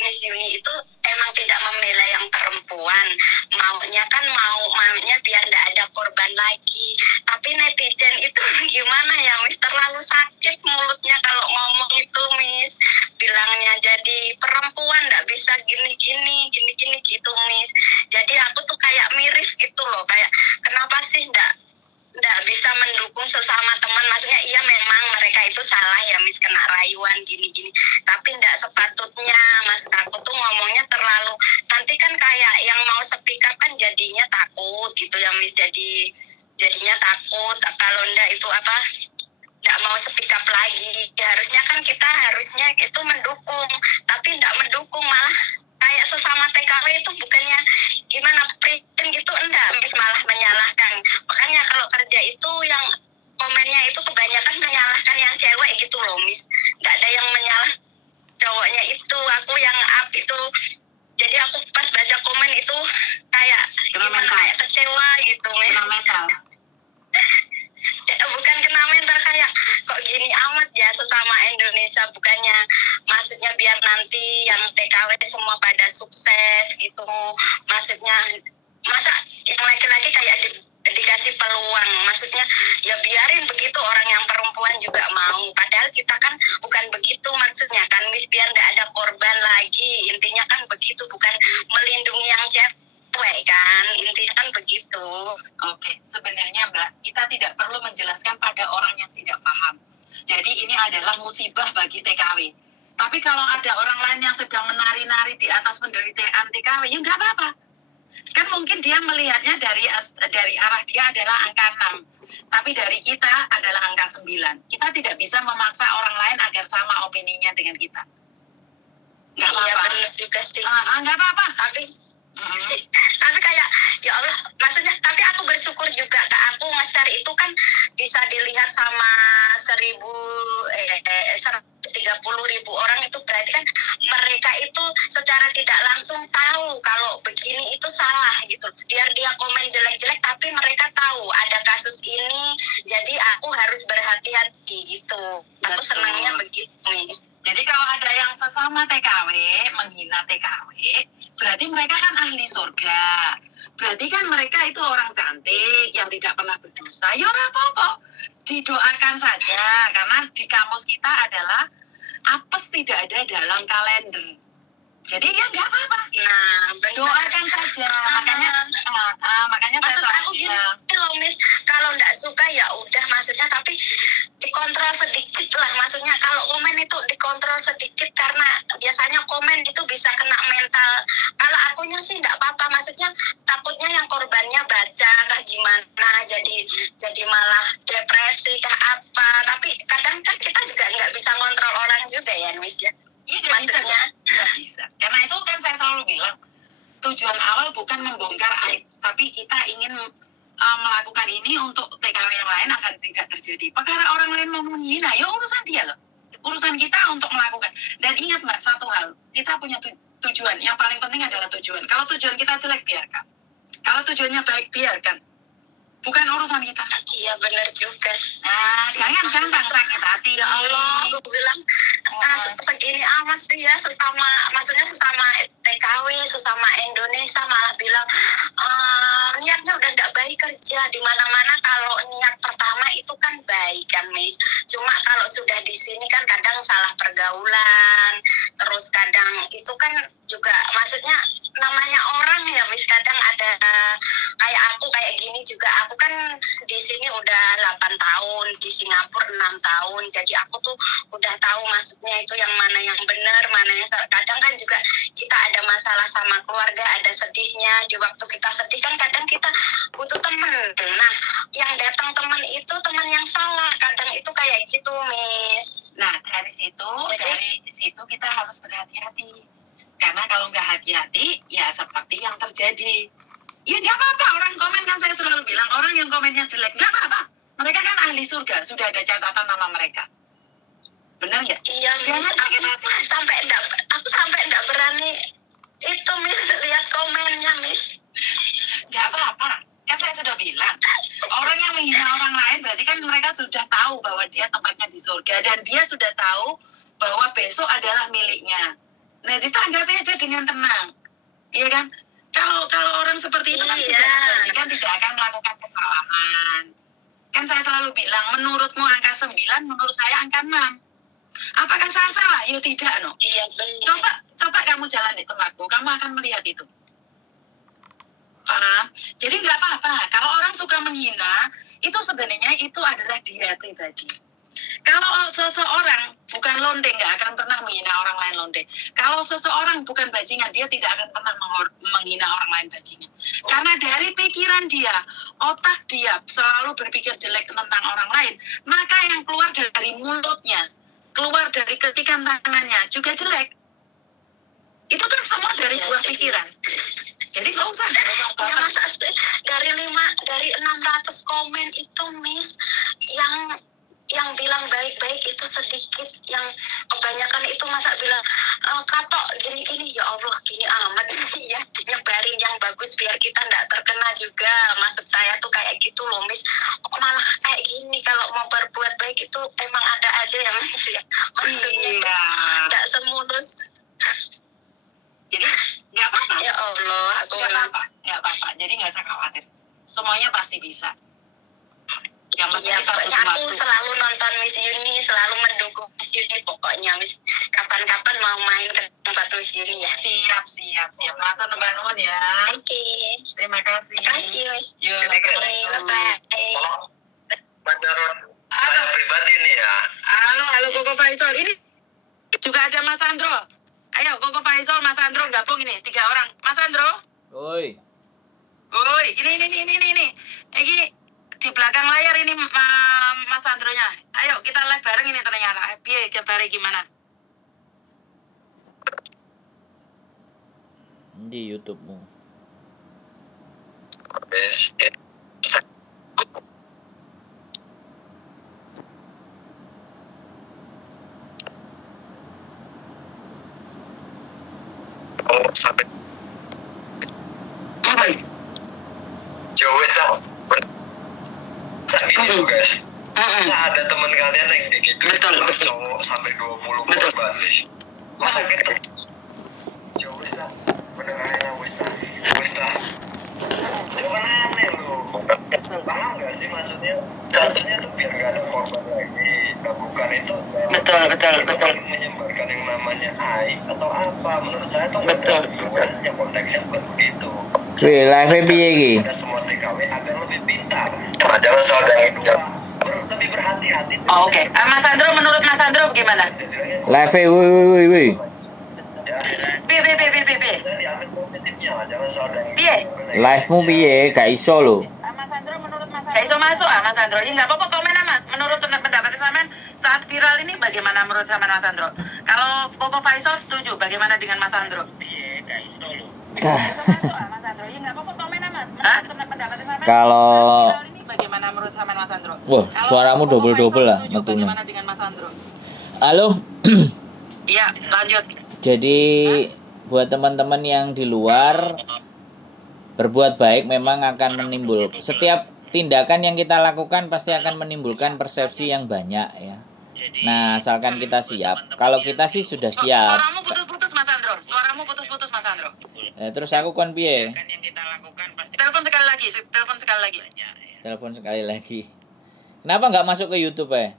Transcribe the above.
Miss Yuni itu emang tidak membela yang perempuan, maunya biar tidak ada korban lagi. Tapi netizen itu gimana ya Miss, terlalu sakit mulutnya kalau ngomong itu Miss, bilangnya jadi perempuan nggak bisa gini gitu Miss. Jadi aku tuh kayak miris gitu loh, kayak kenapa sih nggak bisa mendukung sesama teman. Maksudnya iya memang mereka itu salah ya Miss, kena rayuan gini tapi nggak sepatutnya. Maksud aku tuh ngomongnya terlalu, nanti kan kayak yang mau speak up kan jadinya takut gitu ya Miss, jadinya takut kalau ndak itu apa, nggak mau speak up lagi. Harusnya kan kita itu mendukung, tapi nggak mendukung, malah kayak sesama TKW itu bukannya gimana prihatin gitu, enggak Miss, malah menyalahkan. Makanya kalau kerja itu yang komennya itu kebanyakan menyalahkan yang cewek gitu loh Miss, nggak ada yang menyalah cowoknya itu. Aku yang up itu, jadi aku pas baca komen itu kayak gimana, kayak kecewa gitu Miss. Kena mental. Bukan kena mental, kayak kok gini amat ya sesama Indonesia. Bukannya maksudnya biar nanti yang TKW semua pada sukses gitu. Maksudnya masa yang laki-laki kayak dikasih peluang, maksudnya ya biarin begitu orang yang perempuan juga mau. Padahal kita kan bukan begitu maksudnya kan Miss, biar nggak ada korban lagi. Intinya kan begitu, bukan melindungi yang cewek kan, intinya kan begitu. Oke, sebenarnya Mbak, kita tidak perlu menjelaskan pada orang yang tidak paham. Jadi ini adalah musibah bagi TKW. Tapi kalau ada orang lain yang sedang menari-nari di atas penderitaan TKW, ya nggak apa-apa. Kan mungkin dia melihatnya dari arah dia adalah angka 6. Tapi dari kita adalah angka 9. Kita tidak bisa memaksa orang lain agar sama opininya dengan kita. Nggak apa-apa. Iya benar juga sih. Nggak apa-apa. Tapi kayak ya Allah, maksudnya tapi aku bersyukur juga, Kak, aku nge-share itu kan bisa dilihat sama 130.000 orang. Itu berarti kan mereka itu secara tidak langsung tahu kalau begini itu salah gitu. Biar dia komen jelek-jelek tapi mereka tahu ada kasus ini, jadi aku harus berhati-hati gitu. Aku senangnya begitu nih. Jadi kalau ada yang sesama TKW menghina TKW, berarti mereka kan ahli surga. Berarti kan mereka itu orang cantik yang tidak pernah berdosa. Ya ora apa-apa, didoakan saja. Karena di kamus kita adalah apes tidak ada dalam kalender. Jadi ya nggak apa-apa. Nah, doakan saja. Makanya maksud saya aku gini loh Miss, kalau nggak suka ya udah, maksudnya tapi dikontrol sedikit lah. Maksudnya kalau komen itu dikontrol sedikit, karena biasanya komen itu bisa kena mental. Kalau akunya sih nggak apa-apa, maksudnya takutnya yang korbannya baca kah gimana, jadi malah depresi kah apa. Tapi kadang kan kita juga nggak bisa ngontrol orang juga ya Miss ya. Iya, maksudnya nggak bisa. Karena itu kan saya selalu bilang, tujuan awal bukan membongkar aib, tapi kita ingin melakukan ini untuk TKW yang lain agar tidak terjadi. Perkara orang lain mau menghina, ya urusan dia loh. Urusan kita untuk melakukan. Dan ingat Mbak, satu hal, kita punya tujuan. Yang paling penting adalah tujuan. Kalau tujuan kita jelek, biarkan. Kalau tujuannya baik, biarkan. Bukan urusan kita. Iya benar juga. Jangan gampang sakit hati. Ya Allah, aku bilang segini amat sih ya, maksudnya sesama TKW, sesama Indonesia, malah bilang niatnya udah nggak baik kerja di mana-mana. Kalau niat pertama itu kan baik kan Miss. Cuma kalau sudah di sini kan kadang salah pergaulan, terus kadang itu kan juga maksudnya namanya orang ya Miss, kadang ada kayak aku kayak gini juga. Aku kan di sini udah 8 tahun, di Singapura 6 tahun. Jadi aku tuh udah tahu maksudnya itu yang mana yang benar, mana yang salah. Kadang kan juga kita ada masalah sama keluarga, ada sedihnya. Di waktu kita sedih kan kadang kita butuh temen. Nah, yang datang temen itu temen yang salah. Kadang itu kayak gitu Miss. Nah, dari situ kita harus berhati-hati. Karena kalau nggak hati-hati, ya seperti yang terjadi. Ya nggak apa-apa, orang komen kan saya selalu bilang, orang yang komennya jelek, nggak apa-apa. Mereka kan ahli surga, sudah ada catatan nama mereka. Benar nggak? Iya Miss, aku sampai nggak berani itu Miss, lihat komennya Miss. Nggak apa-apa, kan saya sudah bilang, orang yang menghina orang lain berarti kan mereka sudah tahu bahwa dia tempatnya di surga, dan dia sudah tahu bahwa besok adalah miliknya. Jadi tanggapi aja dengan tenang, iya kan? Kalau orang seperti itu kan kan tidak akan melakukan kesalahan. Kan saya selalu bilang, menurutmu angka 9, menurut saya angka 6. Apakah saya salah? Ya tidak, no. Iya benar. Coba kamu jalan di tempatku, kamu akan melihat itu. Paham? Jadi nggak apa-apa. Kalau orang suka menghina, itu sebenarnya itu adalah dia pribadi. Kalau seseorang bukan londe, nggak akan pernah menghina orang lain londe. Kalau seseorang bukan bajingan, dia tidak akan pernah menghina orang lain bajingan. Karena dari pikiran dia, otak dia selalu berpikir jelek tentang orang lain, maka yang keluar dari mulutnya, keluar dari ketikan tangannya juga jelek. Itu kan semua dari buah pikiran. Jadi nggak usah. Ya, masa dari 600 komen itu, Miss, yang bilang baik-baik itu sedikit, yang kebanyakan itu masa bilang katok gini-gini, ya Allah gini amat ya, nyebarin yang bagus biar kita nggak terkena juga. Maksud saya tuh kayak gitu loh, Miss. Kok malah kayak gini? Kalau mau berbuat baik itu emang ada aja ya, Miss ya. Maksudnya nggak semulus. Jadi nggak apa-apa. Ya Allah, aku nggak apa-apa. Jadi nggak usah khawatir. Semuanya pasti bisa. Yang iya, pokoknya aku selalu nonton Miss Yuni, selalu mendukung Miss Yuni. Pokoknya Miss, kapan-kapan mau main ke tempat Miss Yuni ya. Siap. Matur nuwun nuwun ya. Oke. Terima kasih. Terima kasih, Miss. Yuk, Bye-bye. Menurut saya pribadi nih ya. Halo Koko Faisal. Ini juga ada Mas Andro. Ayo Koko Faisal, Mas Andro gabung ini 3 orang. Mas Andro. Oi, Ini. Ini di belakang layar ini Mas Andronya. Ayo kita live bareng ini ternyata. Piye kabare gimana? di YouTube-mu. Sampai jauh lah. Gini tuh guys. Ada teman kalian yang begitu. Betul. Cowok sampai 20 balik. Masa gitu? Jauh lah. Mendengarnya wis lah. Jangan aneh lu. Paham nggak sih maksudnya? Seharusnya tuh biar nggak ada korban lagi. Bukan itu. Betul. Menyebarkan yang namanya aib atau apa? Menurut saya tuh Betul. Bukan konteksnya bukan begitu. Wih, live piye iki? Ada semua TKW agar lebih pintar. Jangan soal dari dua. Lebih berhati-hati. Oh, oke. Mas Andro, menurut Mas Andro bagaimana? Live wih. Piye. Saya diambil positifnya lah, jangan soal dari. Piye? Live-mu piye? Gak iso lho. Mas Andro, menurut Mas Andro. Gak iso masuk Mas Andro. Ya nggak apa-apa komen Mas. Menurut pendapat sampean saat viral ini bagaimana menurut sampean Mas Andro? Kalau Koko Faisal setuju, bagaimana dengan Mas Andro? Piye, gak iso lho. Mas Andro, ya nggak apa-apa komen Mas. Menurut pendapat sampean Kalau viral ini bagaimana menurut sampean Mas Andro? wah, suaramu double-double lah metune. metune. Bagaimana dengan Mas Andro? Halo. Iya, lanjut. Jadi buat teman-teman yang di luar, berbuat baik memang akan menimbulkan, setiap tindakan yang kita lakukan pasti akan menimbulkan persepsi yang banyak ya. Nah, asalkan kita siap. Kalau kita sih sudah siap. Suaramu putus-putus Mas Andro. Terus aku kon piye? Telepon sekali lagi. Telepon sekali lagi. Kenapa nggak masuk ke YouTube ya?